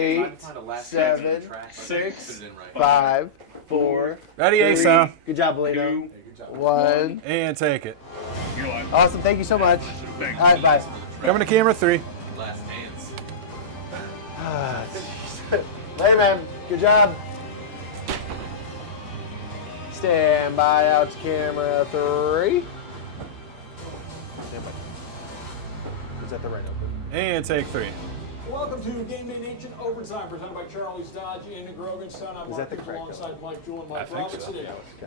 8, 7, 6, 5, 4. Ready, 3. Asa. Good job, Belino. 1. And take it. Awesome. Thank you so much. All right, bye. Coming to camera 3. Last hands. Later, man. Good job. Stand by out to camera 3. Stand by. Is that the right open? And take 3. Welcome to Game Day Nation Overtime, presented by Charlie's Dodge in Groganstown. I'm Mark alongside Mike Jewell and Mike Robertson.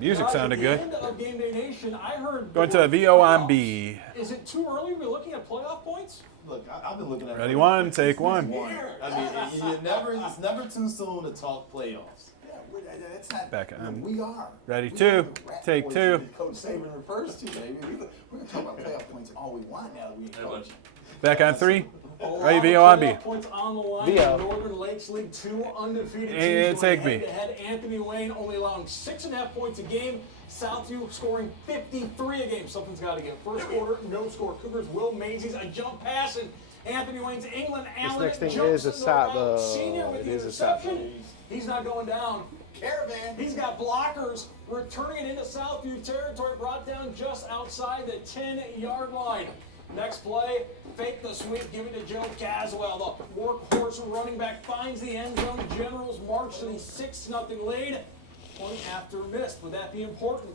Music sounded good. At the end of Game Day Nation, I heard Going to a VO on B. Is it too early to be looking at playoff points? Look, I've been looking at Ready, 1, take 1. I mean, it's never too soon to talk playoffs. Yeah, that's not. Back on. We are. Ready, 2, take 2. Coach Saban refers to, baby. We're going to talk about playoff points all we want now that we coach. Back on 3. Ready, VO on B. Points on the line. VO. Northern Lakes League 2 undefeated And teams take going B. head-to-head. Anthony Wayne only allowing 6.5 points a game. Southview scoring 53 a game. Something's got to give. First quarter, no score. Cougars. Will Mazies a jump pass, and Anthony Wayne's England Allen next thing jumps is a into the stop, round. Senior with it the is a stop. interception. He's not going down. Caravan. He's got blockers returning it into Southview territory, brought down just outside the 10-yard line. Next play, fake the sweep, give it to Joe Caswell. The workhorse running back finds the end zone. Generals march to the 6-0 lead. Point after missed. Would that be important?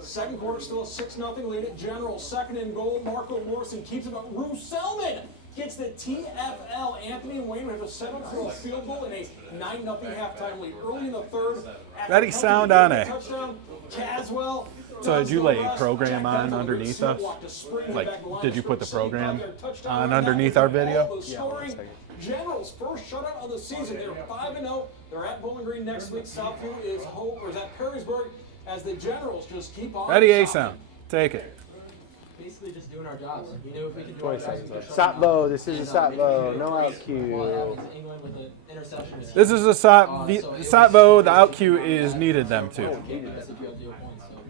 Second quarter, still a 6-0 lead at Generals. Second and goal, Marco Morrison keeps it, but Ruselman gets the TFL. Anthony Wayne with a 7-4 field goal and a 9-0 halftime lead. Early in the third. Ready, sound on it. Touchdown, Caswell. So did you lay a program on underneath us? Like, did you put the program on underneath our video? Yeah. Generals first shutout of the season. They're 5-0. They're at Bowling Green next week. Southview is home, or is at Perrysburg, as the Generals just keep on. Ready, A sound. Take it. Basically just doing our jobs. We knew if we could do our jobs. Satvo, this is a Satvo, no out cue. This is a Satvo, the out cue is needed them too.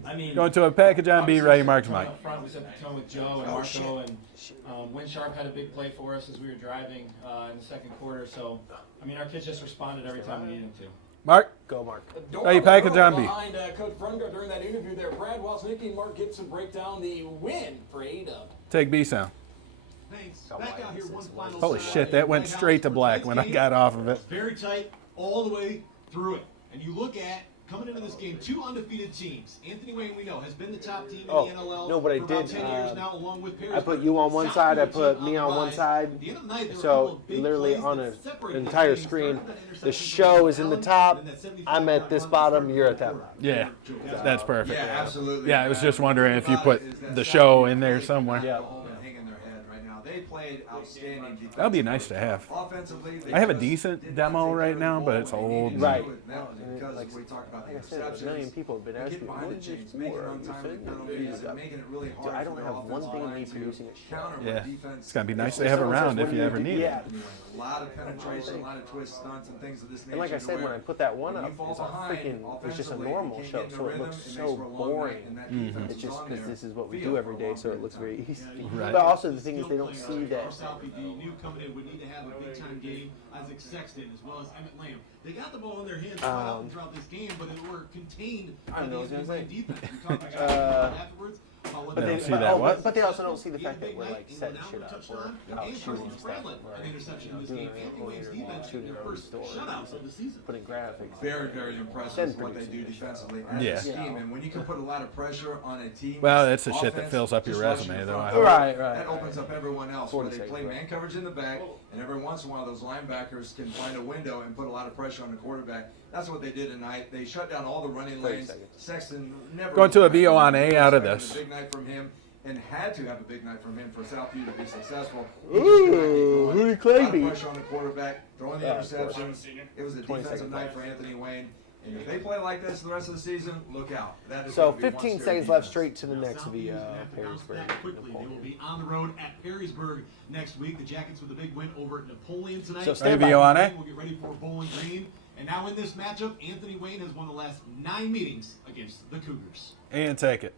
I mean, Going to a package on B, ready, marked Mike. Up front, we set the tone with Joe and Marco, and Win Sharp had a big play for us as we were driving in the second quarter. So, I mean, our kids just responded every time we needed them to. Mark. Go, Mark. Ready, package on B. Behind Coach Brungar during that interview there, Brad Woznicki and Mark Gibson break down the win for A-Dub. Take B sound. Thanks. Back out here, one final Holy side. shit, that went straight to black when I got off of it. Very tight all the way through it. And you look at, coming into this game, 2 undefeated teams. Anthony Wayne, we know, has been the top team in the NLL no, but I for about did, 10 years now, along with Perrysburg. I put you on one side, I put me on one side. At the end of the night, there were a couple So of big literally plays on that an separated entire the game. screen, Started with that the interception show from is in the Allen, top. and that 75 I'm at this bottom, you're at that bottom. Yeah, that's perfect. Yeah, absolutely. Yeah, I was just wondering if you put the show in there somewhere. Yeah. Hanging their head right now. They played outstanding defense. That would be nice to have. Offensively, I have a decent demo right now, but it's old. Right. Because we talked about the Like I said, a million people have been asking me, what is this for? making it really hard. I don't have one thing in me producing a show. Yeah, it's gonna be nice to have around if you ever need it. Yeah. A lot of penetration, a lot of twist stunts and things of this nature. And like I said, when I put that one up, you fall it's a behind freaking, it's just a offensively, normal you can't show, get in so the it looks rhythm, it so makes for a long boring. night, and that defense It's is just on because there. this is what we Feel do for every a day, long so it bit. looks very easy. Right. But also the thing is they don't see that. South PD knew coming in would need to have a big time game. Isaac Sexton as well as Emmett Lamb. They got the ball in their hands throughout this game, but they were contained by the Anthony Wayne defense. We talked about that afterwards. But they, see that, what? but they also don't see the fact that we're like setting shit up. We're out shooting stuff. An interception in this game. Anthony Wayne's defense Shooting their our own first stories. shutout of the season. Putting graphics. Very, very impressive what they do defensively as Yeah. a scheme. And when you can put a lot of pressure on a team. Well, that's the shit that offense, fills up your just rushing resume, the though. front I hope. Right. That opens up everyone else. Where 40 they play seconds, man coverage in the back, and every once in a while those linebackers can find a window and put a lot of pressure on the quarterback. That's what they did tonight. They shut down all the running 30 lanes. seconds. Sexton never Going to a looked back. VO on A out of Expected this. A big night from him, and had to have a big night from him for Southview to be successful. Ooh, who did Clay A lot of beat? pressure on the quarterback, throwing the interceptions. It was a 20 defensive seconds night left. for Anthony Wayne. And if they play like this the rest of the season, look out. That is So gonna be one 15 scary seconds left, defense. straight to the next Southview VO, have to bounce Perrysburg. back quickly. They will be on the road at Perrysburg next week. The Jackets with a big win over at Napoleon tonight. So Ready, stand by. VO on A? We'll get ready for Bowling Green. And now in this matchup, Anthony Wayne has won the last 9 meetings against the Cougars. And take it.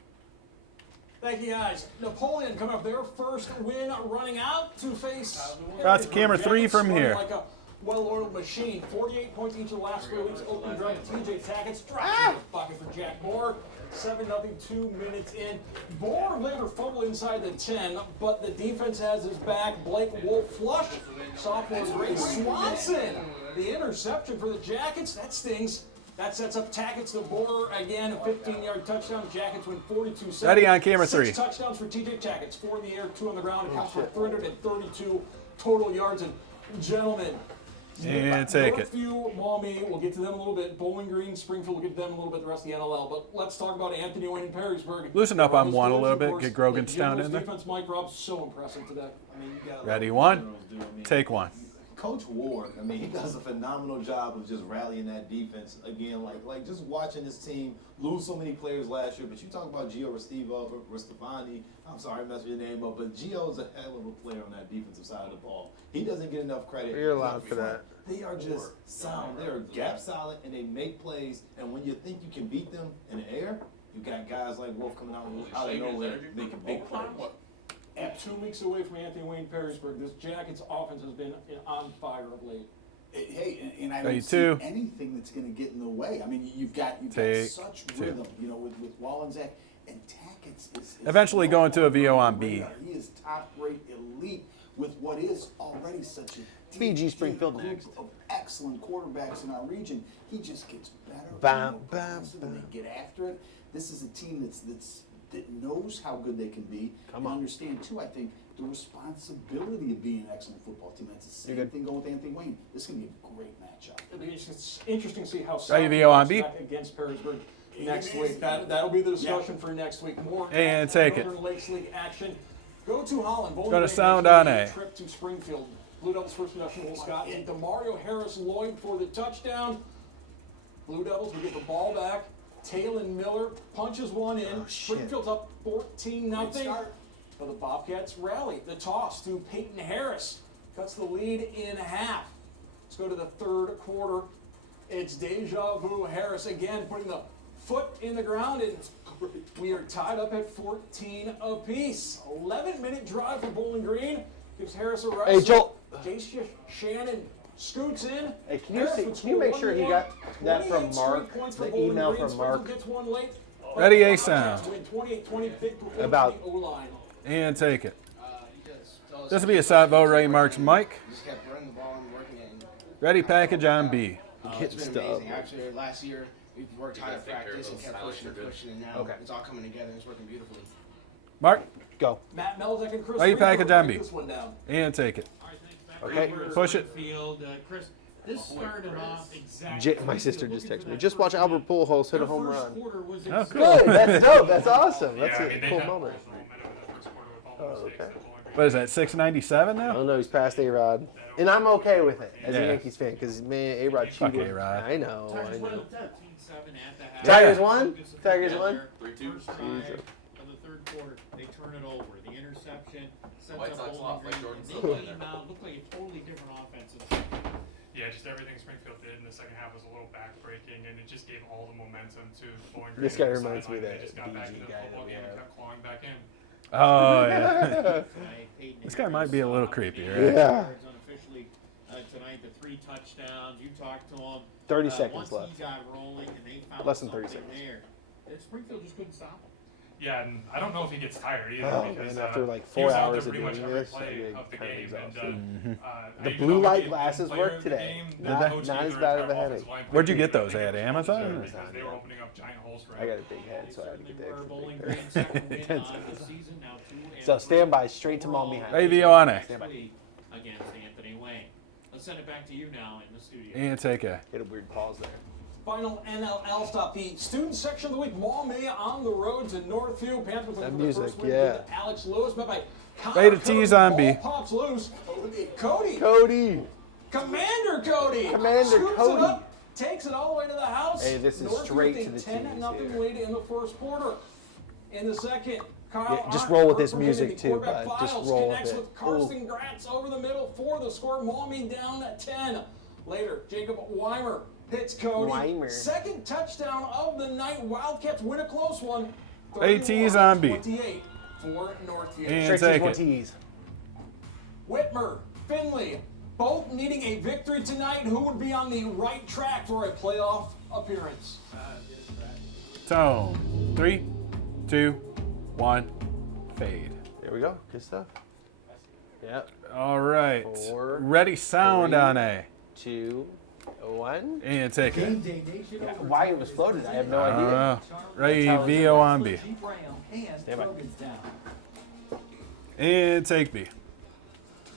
Thank you, guys. Napoleon coming up their first win running out to face. Got to camera 3 from here. Like a well-oiled machine. 48 points each of the last 3 weeks. Opening drive, TJ Tackett's dropping the bucket for Jack Moore. 7-0, 2 minutes in. Moore later fumbled inside the 10, but the defense has his back. Blake Wolf flush. Sophomore Ray Swanson. The interception for the Jackets. That stings. That sets up Tackett's the border again. A 15-yard touchdown. Jackets win 42-7. Ready on camera 3. 6 touchdowns for TJ Tackett's. 4 in the air, 2 on the ground. Accounts for 332 total yards. And gentlemen, And take it. Northview, Maumee, we'll get to them a little bit. Bowling Green, Springfield, we'll get to them a little bit, the rest of the NLL. But let's talk about Anthony Wayne and Perrysburg. Loosen up on one a little bit. Of course, Get Grogan's the down Generals in there. Defense, Mike Robb's so impressive today. I mean, you got Ready, 1. Take 1. Coach Ward, I mean, he does a phenomenal job of just rallying that defense again. Like just watching this team lose so many players last year. But you talk about Gio Restevani. I'm sorry, I messed your name up, but Gio's a hell of a player on that defensive side of the ball. He doesn't get enough credit. You're allowed for that. They are just sound. They're gap solid, and they make plays. And when you think you can beat them in the air, you got guys like Wolf coming out of nowhere making big plays. At 2 weeks away from Anthony Wayne Perrysburg, this Jackets offense has been on fire of late. Hey, and I Ready, don't see 2. anything that's going to get in the way. I mean, you've got Take such 2. rhythm, you know, with Wallensack and Tackett's is Eventually going to a VO on B. He is top-rate elite with what is already such a BG Springfield group next. of excellent quarterbacks in our region. He just gets better. Bam, more bam, aggressive, and bam. they get after it. This is a team that knows how good they can be. Come and on. understand too, I think, the responsibility of being an excellent football team. That's the same You're good. thing going with Anthony Wayne. This is going to be a great matchup. It's interesting to see how Ready, South VO on B? back against Perrysburg next week. That'll be the discussion for next week. More And take it. Northern Lakes League action. Go to Holland. Bowling Gonna Green sound making on a A. trip to Springfield. Blue Devils first possession, Will Scott and Demario Harris Lloyd for the touchdown. Blue Devils will get the ball back. Talon Miller punches one in. Springfield's up 14-0. But the Bobcats rally. The toss to Peyton Harris cuts the lead in half. Let's go to the third quarter. It's deja vu. Harris again putting the foot in the ground, and we are tied up at 14 apiece. 11-minute drive for Bowling Green. Gives Harris a rest. Hey, Joel. Jace Shannon scoots in. Hey, can you Harris see- would can you score make sure he 1-1. got that from 28 Mark, straight points for the Bowling email Green. from Mark? Springfield gets one late. Ready, But A sound. to win 28-20, big performance About- from the O-line. And take it. This will be a side vote. Ready, Marks Mike. Just kept running the ball and working it. And, Ready, package on B. it's been amazing. Actually, last year we worked hard at practice and kept pushing and pushing, and now it's all coming together and it's working beautifully. Mark. Go. Matt Melzek and Chris Ready, Reaver package on break B. this one down. And take it. All right, thanks, Matt. Okay, Reaver, push it. Springfield, Chris, this started off exactly. My sister just texted me. Just watch Albert Pujols hit a home run. Oh, cool. Good. That's dope. That's awesome. That's Yeah, I a mean, they cool had moment. personal momentum in the first quarter with all the Oh, mistakes okay. that Bowling Green What is that, 697 I now? don't know. He's past A-Rod. And I'm okay with it as a Yeah. Yankees fan because, man, A-Rod Fuck cheated. A-Rod. I know. I Tigers won know. 14-7 at the half. Tigers won? Tigers won? First drive of the third quarter, they turn it over. The interception sets White up Sox Bowling lost, like Green, Jordan and Silva in they there. came out, looked like a totally different offense. Yeah, just everything Springfield did in the second half was a little backbreaking, and it just gave all the momentum to Bowling Green. This guy on the reminds me of sideline. that They just got back BG to the guy football that we game and have. kept clawing back in. Oh, yeah. This guy might be a little creepy, right? Yeah. Unofficially tonight, the 3 touchdowns. You talked to him. 30 seconds once left. he got rolling and they found Less than 30 something seconds. there, Springfield just couldn't stop him. Yeah, and I don't know if he gets tired either Oh, because man, after like he 4 was out hours there of pretty much doing every this, I play get of the kind of game. exhausted. And, The I blue even light though glasses player work of the today. game, Not- the coach not gave as their bad of a entire headache. offensive line Where'd you pretty get those good. at, Amazon? Because they were opening up giant holes for I got a him. big head, so I had to get the extra Bowling big Green pair. second win on the season, now 2-3. So stand by, straight to mom behind. Ready, VO on A. Against Anthony Wayne. Let's send it back to you now in the studio. And take it. Hit a weird pause there. Final NLL stop. The student section of the week. Maumee on the road to Northview. Panthers looking That for music, the first win. yeah. With Alex Lewis met by Ready to tease on B. Ball pops loose. Cody. Cody. Commander Cody. Commander Scoops Cody. It up, takes it all the way to the house. Hey, this is Northview straight with to a the 10-0 tees here. lead in the first quarter. In the second, Kyle Yeah, just Arndt, roll with this from music Kennedy, too, quarterback bud. Just Files roll with connects it. with Carson Gratz over the middle for the score. Maumee down at 10. Later, Jacob Weimer hits Cody. Weimer. Second touchdown of the night. Wildcats win a close one. AT's on B. 28 for Northview. And Straight take to it. tees. Whitmer, Finley, Both needing a victory tonight. Who would be on the right track for a playoff appearance? So, 3, 2, 1, fade. There we go. Good stuff. Yep. All right. 4, Ready, sound 3, on A. 2, 1. And take it. Yeah, why it was floated, I have no idea. Ready, VO on B. Stand by. And take B.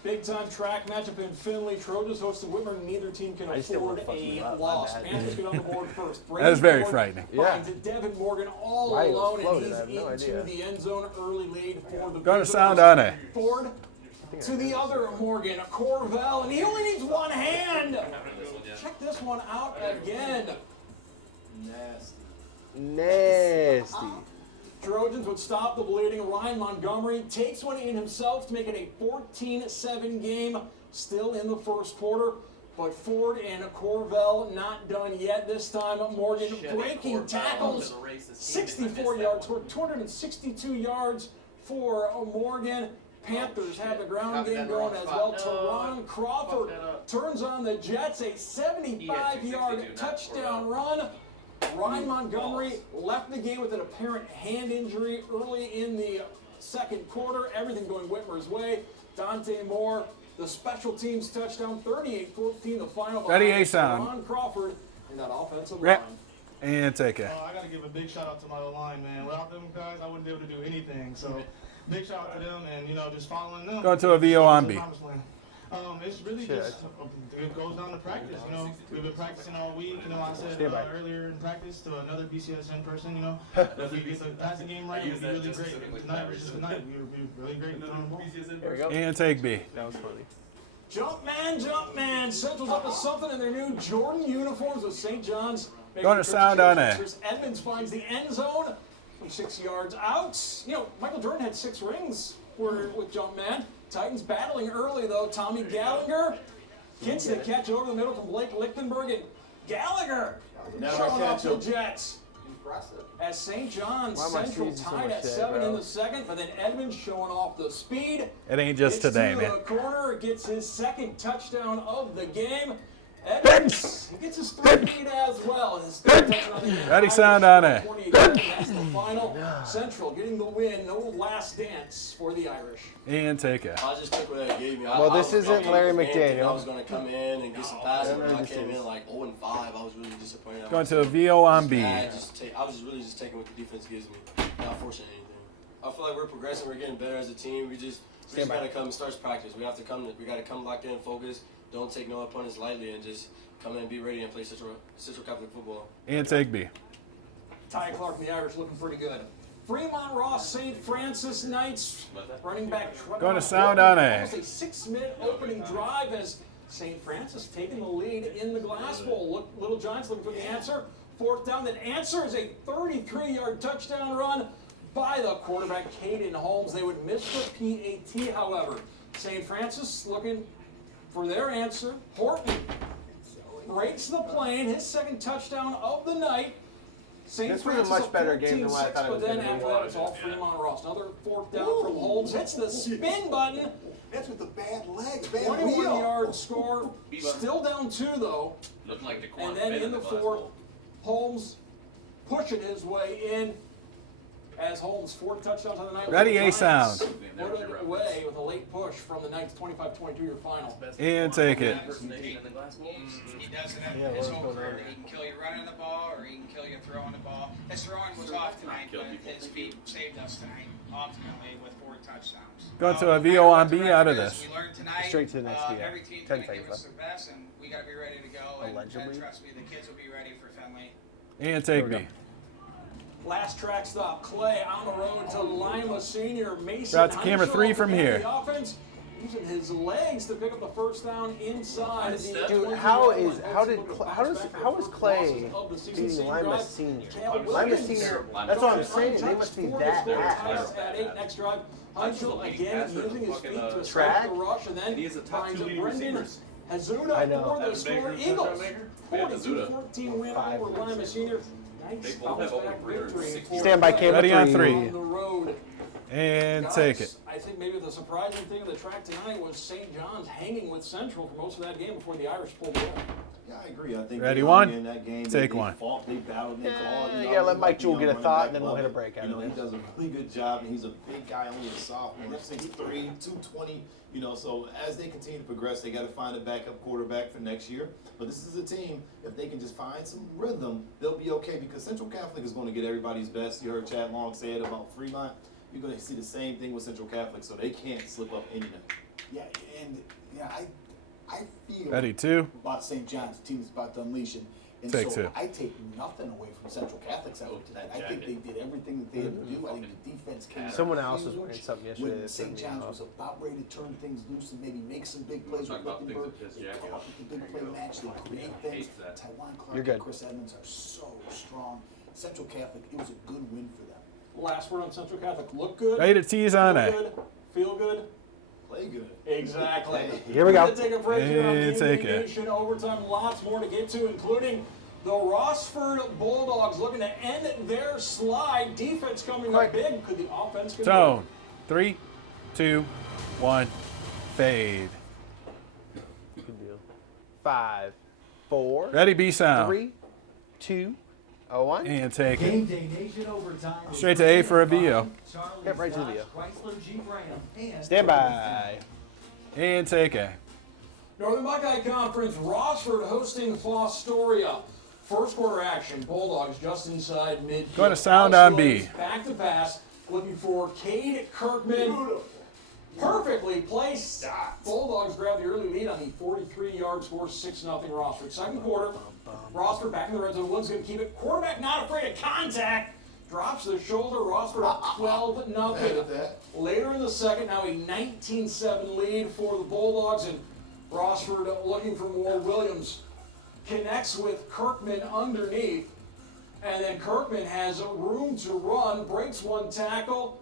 Big time track matchup in Findlay. Trojans hosted Whitmer. Neither team can afford a loss. Panthers get on the board first. That is very frightening. Finds Devin Morgan all Why it was alone, floated, and I have he's no into idea. the end zone. Early lead for the Gonna Beavers. sound on A. Ford to the other Morgan, Corvell, and he only needs one hand. Check this one out again. Nasty. Trojans would stop the bleeding. Ryan Montgomery takes one in himself to make it a 14-7 game, still in the first quarter. But Ford and Corvell not done yet. This time, Morgan breaking tackles, 64 yards, scored 262 yards for Morgan. Panthers have the ground game going as well. Teron Crawford turns on the Jets, a 75-yard touchdown run. Ryan Montgomery left the game with an apparent hand injury early in the second quarter. Everything going Whitmer's way. Dante Moore, the special teams touchdown, 38-14, the final. Ready, A sound. Teron Crawford in that offensive line. And take it. I got to give a big shout out to my line, man. Without them guys, I wouldn't be able to do anything. So, big shout out to them, and just following them. Going to a VO on B. It's really just it goes down to practice. We've been practicing all week. I said earlier in practice to another BCSN person. If we get the passing game right, it'll be really great. Tonight was just tonight. We were really great throwing the ball. There we go. And take B. That was funny. Jumpman. Central's up to something in their new Jordan uniforms with St. John's. Going to sound on A. Edmonds finds the end zone from 6 yards out. Michael Jordan had 6 rings with Jumpman. Titans battling early, though. Tommy Gallagher gets the catch over the middle from Blake Lichtenberg. And Gallagher showing off the Jets. Impressive. As St. John's Why am I Central sneezing so tied much at today, 7 bro? in the second, but then Edmonds showing off the speed. It ain't just Gets today, to man. the corner, gets his second touchdown of the game. Edmonds, he gets his 3 feet as well. His third touchdown of the game. Ready, sound on A. 28 yards. That's the final. Central getting the win. No last dance for the Irish. And take it. I just took what it gave me. Well, this isn't Larry I McDaniel. was going to come in and get some passes, but I came in like 0-5. I was really disappointed. Going to a VO on B. I was really just taking what the defense gives me, not forcing anything. I feel like we're progressing. We're getting better as a team. We just got to come. Starts practice. We got to come locked in, focus. Don't take no opponents lightly, and just come in and be ready and play Central Catholic football. And take B. Ty Clark and the Irish looking pretty good. Fremont Ross, St. Francis Knights, running back. Going to sound on A. Almost a 6-minute opening drive as St. Francis taking the lead in the Glass Bowl. Little Giants looking for the answer. Fourth down. That answer is a 33-yard touchdown run by the quarterback, Caden Holmes. They would miss the PAT, however. St. Francis looking for their answer. Horton breaks the plane, his second touchdown of the night. St. This was a Francis much better game than what I thought it was but then going to be. after that, it's all Fremont Ross. Another fourth down from Holmes. Hits the spin button. That's with the bad leg, bad 21-yard score. Still down 2, though. And then in the fourth, Holmes pushing his way in. As Holmes' 4th touchdown of the night. Ready, A sound. Put it away with a late push from the Knights' 25-22 your final. And take it. He does it in his whole career. He can kill you running the ball, or he can kill you throwing the ball. His throwing was off tonight, but his feet saved us tonight, ultimately, with 4 touchdowns. Going to a VO on B out of this. We learned tonight, Straight to the next VO. every team's 10 going to give seconds us their best, and we got to be ready to go. And trust me, the kids will be ready for Fenway. And take B. Last track stop, Clay on the road to Lima Senior. Mason Route to camera 3 from here. The offense using his legs to pick up the first down inside. Dude, how is Clay beating Lima Senior? Lima Senior. That's what I'm saying. They must be that ass. At 8, next drive. Hunchel again using his feet to escape track. the rush, and then finds Brendan Hazuna I know. for the score. Eagles 42-14 win over Lima Senior. Nice bounce back victory for Stand by camera Ready on 3. 3. on the road And Guys, take it. I think maybe the surprising thing of the track tonight was St. John's hanging with Central for most of that game before the Irish pulled away. Yeah, I agree. I think Ready, they one? in that game. Take they one. Fought, they battled, they clawed. You gotta let Mike Jewell get a thought, and then we'll love hit a it. break out You know, of he this. does a really good job, and he's a big guy, only a sophomore, 6'3", 220. You know, so as they continue to progress, they got to find a backup quarterback for next year. But this is a team, if they can just find some rhythm, they'll be okay, because Central Catholic is going to get everybody's best. You heard Chad Long say it about Fremont. You're going to see the same thing with Central Catholic, so they can't slip up any night. Yeah, and yeah, I feel Ready, 2. about St. John's, the team is about to unleash, and Take so 2. I take nothing away from Central Catholic's effort tonight. I think they did everything that they had to do. I think the defense came. Someone else was wearing something yesterday. When that St. turned me John's off. was about ready to turn things loose and maybe make some big plays with Wittenberg, they caught with the big play match, they create things. Taiwan Clark You're good. and Chris Edmonds are so strong. Central Catholic, it was a good win for them. Last word on Central Catholic. Look good. Ready to tease on feel it. good, feel good. Play good. Exactly. Here we go. We're gonna take a break here on And take Gameday it. Nation. Overtime, lots more to get to, including the Rossford Bulldogs looking to end their slide. Defense coming up big. Could the offense get Tone. 3, 2, 1. Fade. Good deal. 5, 4. Ready, B sound. 3, 2, 1. And take it. Gameday Nation overtime. Straight to A for a VO. Yep, right to the VO. Chrysler Jeep Ram and Stand by. And take it. Northern Buckeye Conference, Rossford hosting Fostoria. First quarter action, Bulldogs just inside midfield. Going to sound on B. Back to pass, looking for Cade Kirkman. Perfectly placed. Bulldogs grab the early lead on the 43-yard score, 6-0 Rossford. Second quarter, Rossford back in the red zone. Wood's going to keep it. Quarterback not afraid of contact. Drops the shoulder. Rossford up 12-0. Later in the second, now a 19-7 lead for the Bulldogs, and Rossford looking for more. Williams connects with Kirkman underneath, and then Kirkman has room to run, breaks one tackle,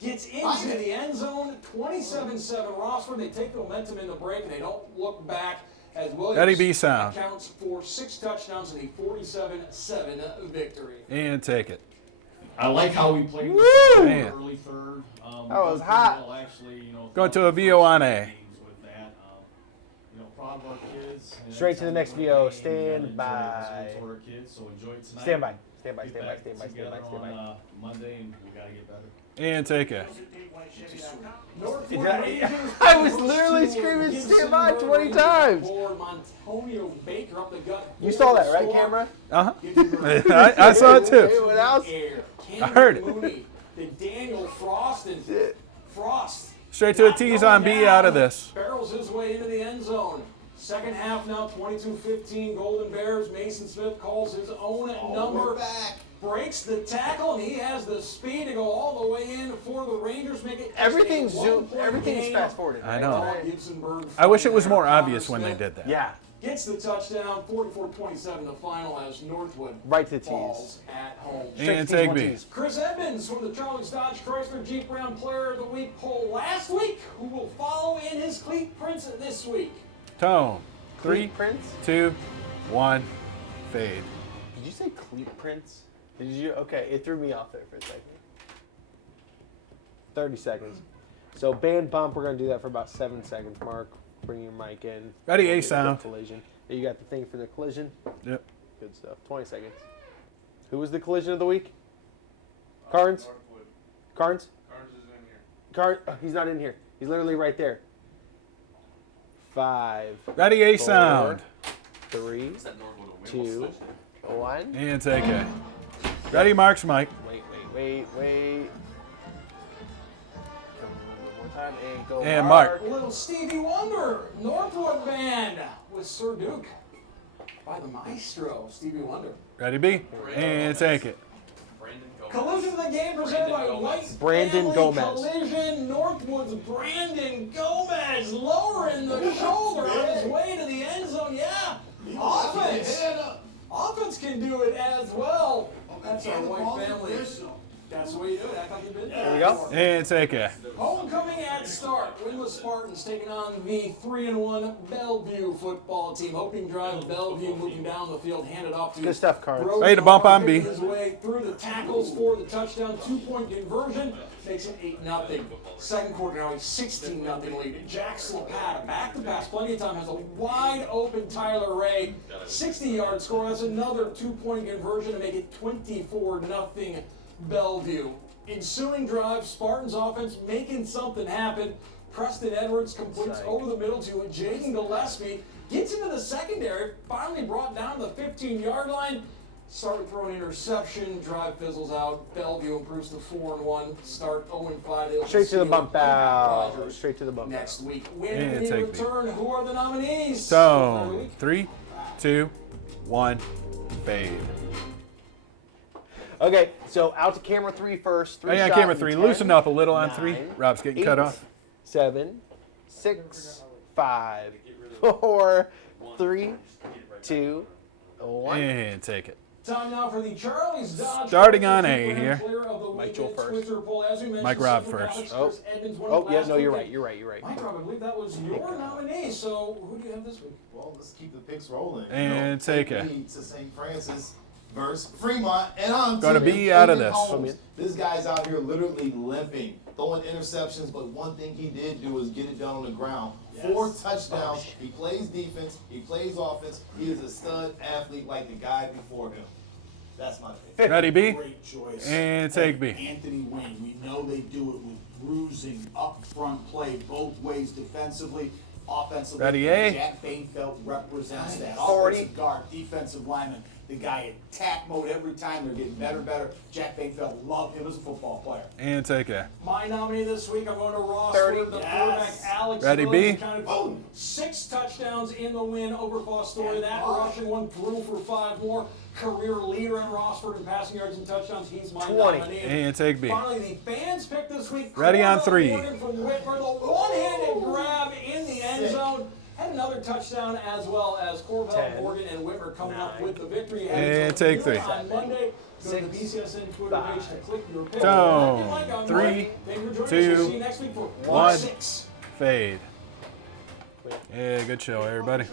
gets into the end zone. 27-7 Rossford. They take the momentum in the break, and they don't look back as Williams Ready, B sound. accounts for 6 touchdowns in a 47-7 victory. And take it. I like how we played Man. early third. That was hot. Well, actually, you know, Going to a VO on A. with that. You know, proud of our kids. And Straight to the next VO. anytime we Stand enjoy it, by. it's our kids, so enjoy it tonight. Stand by. Stand by. Get Stand by. back Stand by. Stand by. together Stand by. on Monday, and we got to get better. And take it. I was literally screaming stand by 20 times. You saw that, right, camera? Uh-huh. I saw it too. Anyone else? I heard it. Daniel Frost and Frost. Straight to a tease on B out of this. Barrels his way into the end zone. Second half now, 22-15 Golden Bears. Mason Smith calls his own number. Breaks the tackle, and he has the speed to go all the way in for the Rangers. Make it Everything's zoomed. Everything's fast forwarded. I know. Gibsonburg I wish it was more Connor obvious when they Smith did that. Yeah. Gets the touchdown, 44-27 the final as Northwood Right to the falls at home. And take B. Chris Edmonds from the Charles Dodge Chrysler Jeep Ram Player of the Week poll last week, who will follow in his cleat prints this week. Tone. 3, Cleat prints? 2, 1. Fade. Did you say cleat prints? Did you? Okay, it threw me off there for a second. 30 seconds. So band bump, we're going to do that for about 7 seconds, Mark. Bring your mic in. Ready, A Get the sound. Collision. You got the thing for the collision? Yep. Good stuff. 20 seconds. Who was the collision of the week? Carnes? Carnes? Carnes is in here. He's not in here. He's literally right there. 5. Ready, A 4, sound. 3, 2, 1. And take it. Ready, Mark's mic. Wait. One more time. And go And Mark. Mark. A little Stevie Wonder, Northwood Band with Sir Duke by the maestro, Stevie Wonder. Ready, B. And take it. Collision of the game presented by White Brandon Family Gomez. Collision. Northwood's Brandon Gomez lowering the shoulder on his way to the end zone. Yeah, offense. Offense can do it as well. That's our White Family. That's the way you do it. Act like you've been there. There we go. And take it. Homecoming at start. winless Spartans taking on the 3-1 Bellevue football team. Opening drive, Bellevue moving down the field, handed off to Good stuff, Cards. Ready to bump on B. His way through the tackles for the touchdown, 2-point conversion, makes it 8-0. Second quarter now a 16-0 lead. Jack Slapata back to pass, plenty of time, has a wide open Tyler Ray, 60-yard score. That's another 2-point conversion to make it 24-0 Bellevue. Ensuing drive, Spartans offense making something happen. Preston Edwards completes over the middle to Jaden Gillespie, gets into the secondary, finally brought down to the 15-yard line. Started throwing interception, drive fizzles out. Bellevue improves to 4-1. Start 0-5. Straight to the bump out. Straight to the bump next out. week. When we return, who are the nominees? So 3, 2, 1, fade. Okay, so out to camera 3 first. Oh, yeah, camera 3. Loosen up a little on 3. 9, Rob's getting 8, cut off. 7, 6, 5, 4, 3, 2, 1. And take it. Time now for the Charlie's Dodge. Starting on A here. Mike Joel first. Mike Rob first. Yeah, no, you're right. Mike Rob, I believe that was your nominee. So who do you have this week? Well, let's keep the picks rolling. And take it. To St. Francis versus Fremont, and I'm Gonna be out of this. This guy's out here literally limping, throwing interceptions, but one thing he did do is get it done on the ground. 4 touchdowns. He plays defense. He plays offense. He is a stud athlete like the guy before him. That's my pick. Ready, B? Great choice. And take B. Anthony Wayne. We know they do it with bruising, up front play, both ways defensively, offensively. Ready, A? Jack Bainfeld represents that. Authority. Offensive guard, defensive lineman. The guy in attack mode every time. They're getting better and better. Jack Bainfeld, loved him as a football player. And take it. My nominee this week, I'm going to Ross. 30. The quarterback, Alex. Ready, B? Accounted for 6 touchdowns in the win over Fostoria. That rushing one threw for 5 more. Career leader in Rossford in passing yards and touchdowns. He's my 20. nominee. And take B. Finally, the fans pick this week. Ready on 3. Morgan from Whitmer, the one-handed grab in the end zone. Had another touchdown as well as Corvell, 10, Morgan, and Whitmer coming up 9, with the victory. And take 3. On Monday, go to the BCSN Twitter page to click your pick. So 3, 2, 1, fade. Yeah, good show, everybody.